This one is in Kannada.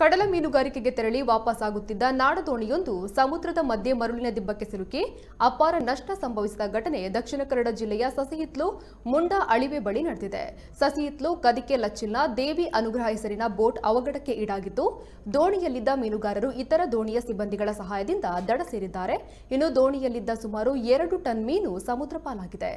ಕಡಲ ಮೀನುಗಾರಿಕೆಗೆ ತೆರಳಿ ವಾಪಸ್ಸಾಗುತ್ತಿದ್ದ ನಾಡದೋಣಿಯೊಂದು ಸಮುದ್ರದ ಮಧ್ಯೆ ಮರಳಿನ ದಿಬ್ಬಕ್ಕೆ ಸಿಲುಕಿ ಅಪಾರ ನಷ್ಟ ಸಂಭವಿಸಿದ ಘಟನೆ ದಕ್ಷಿಣ ಕನ್ನಡ ಜಿಲ್ಲೆಯ ಸಸಿಹಿತ್ಲು ಮುಂಡಾ ಅಳಿವೆ ಬಳಿ ನಡೆದಿದೆ. ಸಸಿಹಿತ್ಲು ಕದಿಕೆ ಲಚ್ಚಿಲ್ನ ದೇವಿ ಅನುಗ್ರಹ ಹೆಸರಿನ ಬೋಟ್ ಅವಘಡಕ್ಕೆ ಈಡಾಗಿದ್ದು, ದೋಣಿಯಲ್ಲಿದ್ದ ಮೀನುಗಾರರು ಇತರ ದೋಣಿಯ ಸಿಬ್ಬಂದಿಗಳ ಸಹಾಯದಿಂದ ದಡ ಸೇರಿದ್ದಾರೆ. ಇನ್ನು ದೋಣಿಯಲ್ಲಿದ್ದ ಸುಮಾರು 2 ಟನ್ ಮೀನು ಸಮುದ್ರ ಪಾಲಾಗಿದೆ.